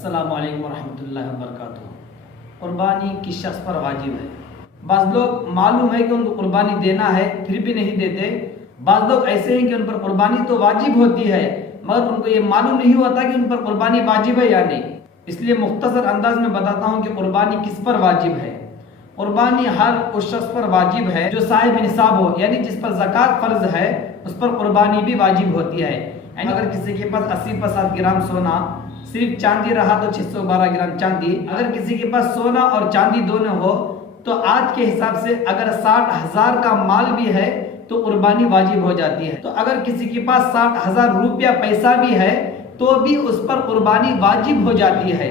السلام علیکم ورحمۃ اللہ وبرکاتہ۔ قربانی کس شخص پر واجب ہے؟ بعض لوگ معلوم ہے کہ ان کو قربانی دینا ہے پھر بھی نہیں دیتے۔ بعض لوگ ایسے ہیں کہ ان پر قربانی تو واجب ہوتی ہے مگر ان کو یہ معلوم نہیں ہوتا کہ ان پر قربانی واجب ہے یا نہیں۔ اس لیے مختصر انداز میں بتاتا ہوں کہ قربانی کس پر واجب ہے۔ قربانی ہر اس شخص پر واجب ہے جو صاحب نصاب ہو، یعنی جس پر زکوٰۃ فرض ہے اس پر قربانی بھی واجب ہوتی ہے۔ یعنی اگر کسی کے پاس 80% گرام سونا، صرف چاندی رہا تو 612 گرام چاندی، اگر کسی کے پاس سونا اور چاندی دونوں ہو تو آج کے حساب سے اگر 60,000 کا مال بھی ہے تو قربانی واجب ہو جاتی ہے۔ تو اگر کسی کے پاس 60,000 روپیہ پیسہ بھی ہے تو بھی اس پر قربانی واجب ہو جاتی ہے،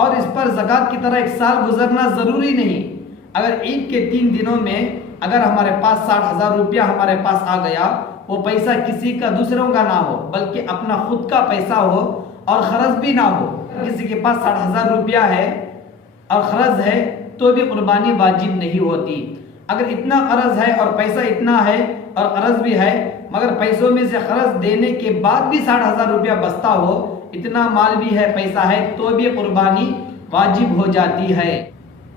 اور اس پر زکوٰۃ کی طرح 1 سال گزرنا ضروری نہیں۔ اگر عید کے 3 دنوں میں اگر ہمارے پاس 60,000 روپیہ ہمارے پاس آ گیا، وہ پیسہ کسی کا دوسروں کا نہ ہو بلکہ اپنا خود کا پیسہ ہو اور خرچ بھی نہ ہو، کسی کے پاس 60,000 روپیہ ہے اور خرچ ہے تو بھی قربانی واجب نہیں ہوتی۔ اگر اتنا قرض ہے اور پیسہ اتنا ہے اور قرض بھی ہے مگر پیسوں میں سے قرض دینے کے بعد بھی 60,000 روپیہ بچتا ہو، اتنا مال بھی ہے، پیسہ ہے، تو بھی قربانی واجب ہو جاتی ہے۔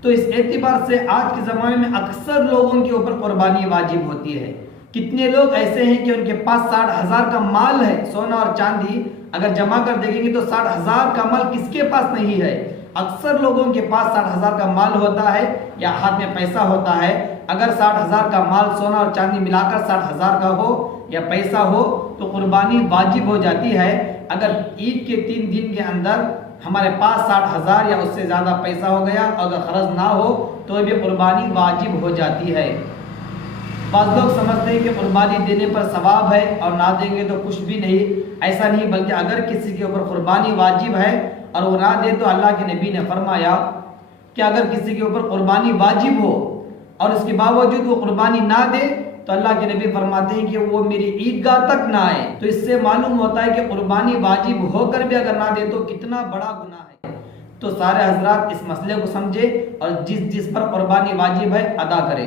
تو اس اعتبار سے آج کے زمانے میں اکثر لوگوں کے اوپر قربانی واجب ہوتی ہے۔ کتنے لوگ ایسے ہیں کہ ان کے پاس 60,000 کا مال ہے، سونا اور چاندی اگر جمع کر دیکھیں گے تو 60,000 کا مال کس کے پاس نہیں ہے؟ اکثر لوگوں کے پاس 60,000 کا مال ہوتا ہے یا ہاتھ میں پیسہ ہوتا ہے۔ اگر 60,000 کا مال سونا اور چاندی ملا کر 60,000 کا ہو یا پیسہ ہو تو قربانی واجب ہو جاتی ہے۔ اگر عید کے 3 دن کے اندر ہمارے پاس 60,000 یا اس سے زیادہ پیسہ ہو گیا اور اگر خرچ نہ ہو تو بھی قربانی واجب ہو جاتی ہے۔ بعض لوگ سمجھتے ہیں کہ قربانی دینے پر ثواب ہے اور نہ دیں گے تو کچھ بھی نہیں۔ ایسا نہیں، بلکہ اگر کسی کے اوپر قربانی واجب ہے اور وہ نہ دے تو اللہ کے نبی نے فرمایا کہ اگر کسی کے اوپر قربانی واجب ہو اور اس کے باوجود وہ قربانی نہ دے تو اللہ کے نبی فرماتے ہیں کہ وہ میری عیدگاہ تک نہ آئے۔ تو اس سے معلوم ہوتا ہے کہ قربانی واجب ہو کر بھی اگر نہ دے تو کتنا بڑا گناہ ہے۔ تو سارے حضرات اس مسئلے کو سمجھے اور جس پر قربانی واجب ہے ادا کرے۔